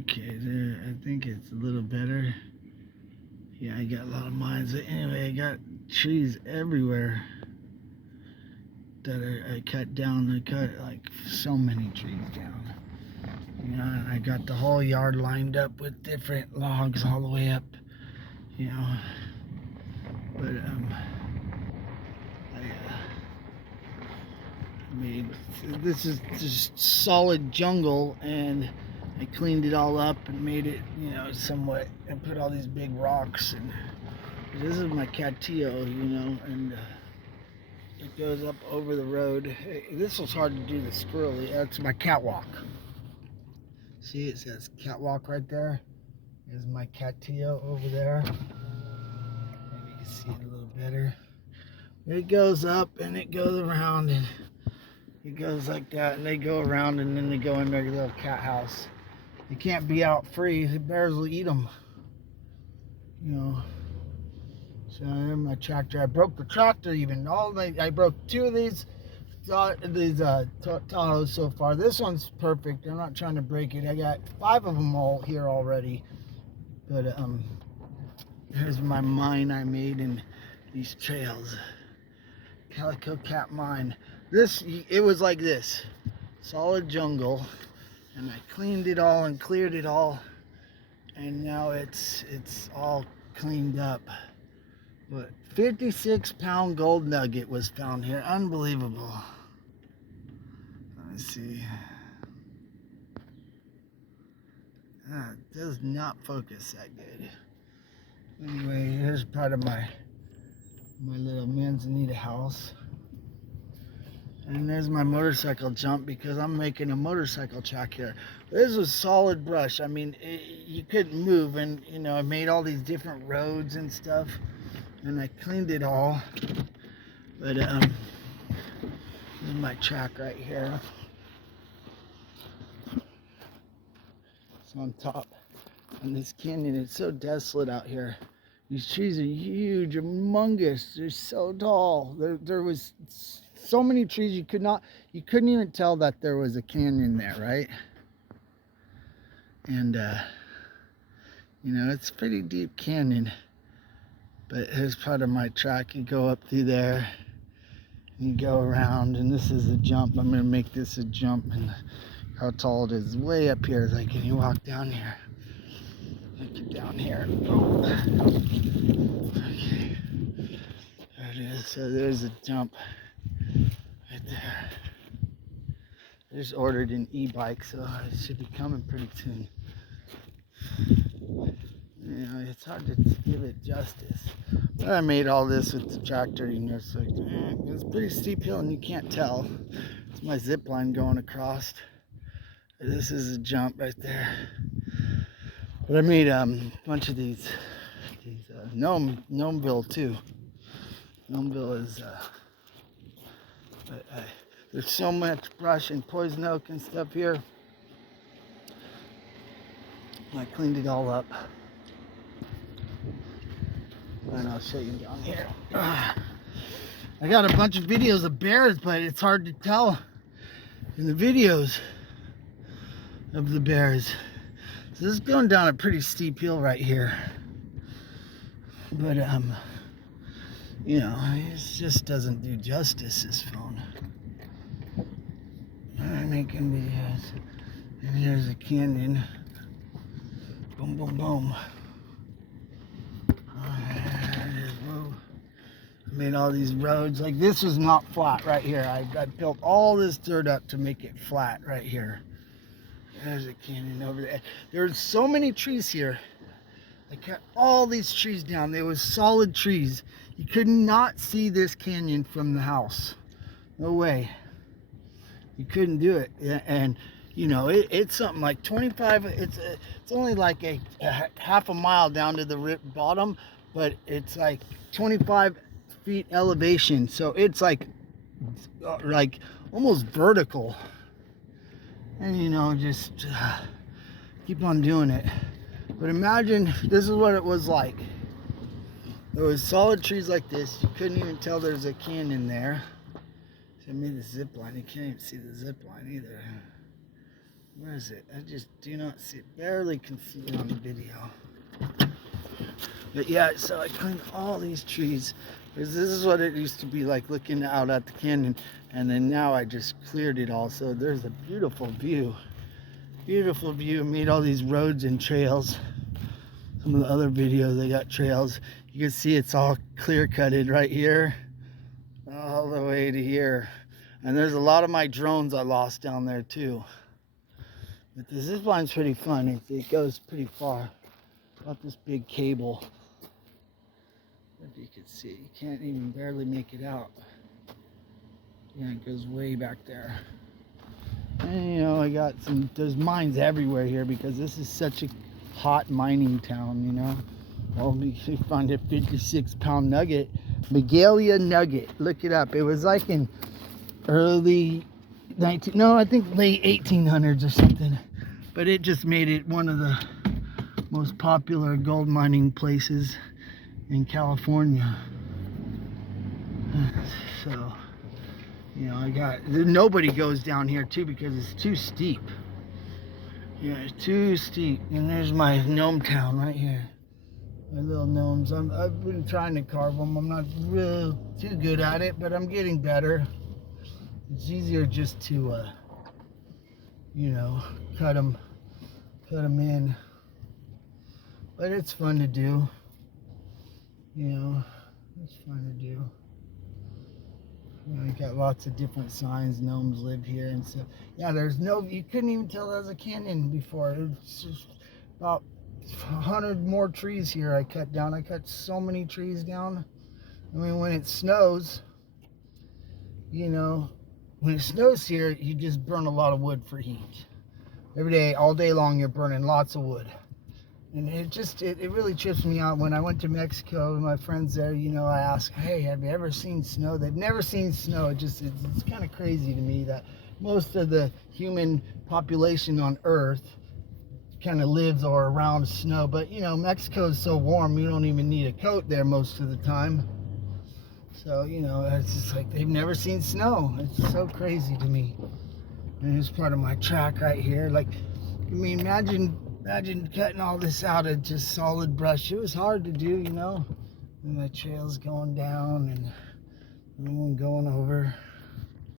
Okay, there. I think it's a little better. Yeah, I got a lot of mines. Anyway, I got trees everywhere that I cut down. I cut like so many trees down. You know, and I got the whole yard lined up with different logs all the way up. You know, but I made this is just solid jungle, and I cleaned it all up and made it, you know, somewhat. I put all these big rocks, and this is my catillo, you know, and it goes up over the road. Hey, this was hard to do the squirrely. That's my catwalk. See, it says catwalk right there. There's my catillo over there. Maybe you can see it a little better. It goes up and it goes around, and it goes like that, and they go around, and then they go in their little cat house. They can't be out free. The bears will eat them. You know. So there's my tractor. I broke the tractor even. I broke two of these Tahoes so far. This one's perfect. I'm not trying to break it. I got 5 of them all here already. But here's my mine I made in these trails. Calico Cat Mine. It was like this. Solid jungle. And I cleaned it all and cleared it all. And now it's all cleaned up. But 56-pound gold nugget was found here. Unbelievable. Let me see. It does not focus that good. Anyway, here's part of my little manzanita house. And there's my motorcycle jump, because I'm making a motorcycle track here. This was solid brush. I mean, you couldn't move, and you know, I made all these different roads and stuff, and I cleaned it all. But this is my track right here. It's on top in this canyon. It's so desolate out here. These trees are huge, humongous. They're so tall. There was so many trees you couldn't even tell that there was a canyon there, right? And you know, it's a pretty deep canyon. But here's part of my track. You go up through there, and you go around, and this is a jump. I'm gonna make this a jump, and how tall it is, way up here. It's like, can you walk down here? Get down here. Oh. Okay, there it is. So there's a jump right there. I just ordered an e-bike, so it should be coming pretty soon. You know, it's hard to give it justice. But I made all this with the tractor, you know, so it's a pretty steep hill, and you can't tell. It's my zip line going across. This is a jump right there. But I made a bunch of these Gnomeville too. Gnomeville is, there's so much brush and poison oak and stuff here. I cleaned it all up. And I'll show you down here. I got a bunch of videos of bears, but it's hard to tell in the videos of the bears. So this is going down a pretty steep hill right here. But you know, it just doesn't do justice, this phone. I'm making videos. And here's a canyon. Boom, boom, boom. I made all these roads. Like, this was not flat right here. I built all this dirt up to make it flat right here. There's a canyon over there. There's so many trees here. I cut all these trees down. They were solid trees. You could not see this canyon from the house. No way. You couldn't do it. And you know, it's something like 25. It's only like a half a mile down to the bottom, but it's like 25 feet elevation. So it's like almost vertical. And you know, just keep on doing it. But imagine, this is what it was like. There was solid trees like this. You couldn't even tell there's a canyon there. So I made the zip line. You can't even see the zip line either. Where is it? I just do not see it. Barely can see it on the video. But yeah, so I cleaned all these trees. Because this is what it used to be like looking out at the canyon. And then now I just cleared it all. So there's a beautiful view. Beautiful view. Made all these roads and trails. Some of the other videos, they got trails. You can see it's all clear-cutted right here. All the way to here. And there's a lot of my drones I lost down there too. But this zip line's pretty fun. It goes pretty far. Got this big cable. If you can see, you can't even barely make it out. Yeah, it goes way back there. And you know, I got there's mines everywhere here because this is such a hot mining town, you know. Well, we found a 56-pound nugget, Megalia nugget. Look it up. It was like in early I think late 1800s or something. But it just made it one of the most popular gold mining places in California. So, you know, nobody goes down here too because it's too steep. Yeah, it's too steep. And there's my gnome town right here. My little gnomes. I've been trying to carve them. I'm not real too good at it, but I'm getting better. It's easier just to, you know, cut them in. But it's fun to do. You know, it's fun to do. You know, you got lots of different signs. Gnomes live here and stuff. Yeah, you couldn't even tell that was a canyon before. It's just about 100 more trees here I cut down. I cut so many trees down. I mean, when it snows, you know, when it snows here, you just burn a lot of wood for heat. Every day, all day long, you're burning lots of wood. And it really trips me out. When I went to Mexico and my friends there, you know, I asked, hey, have you ever seen snow? They've never seen snow. It's kind of crazy to me that most of the human population on Earth kind of lives or around snow. But, you know, Mexico is so warm, you don't even need a coat there most of the time. So, you know, it's just like they've never seen snow. It's so crazy to me. And it's part of my track right here. Like, I mean, imagine cutting all this out of just solid brush. It was hard to do, you know. And the trail's going down and going over.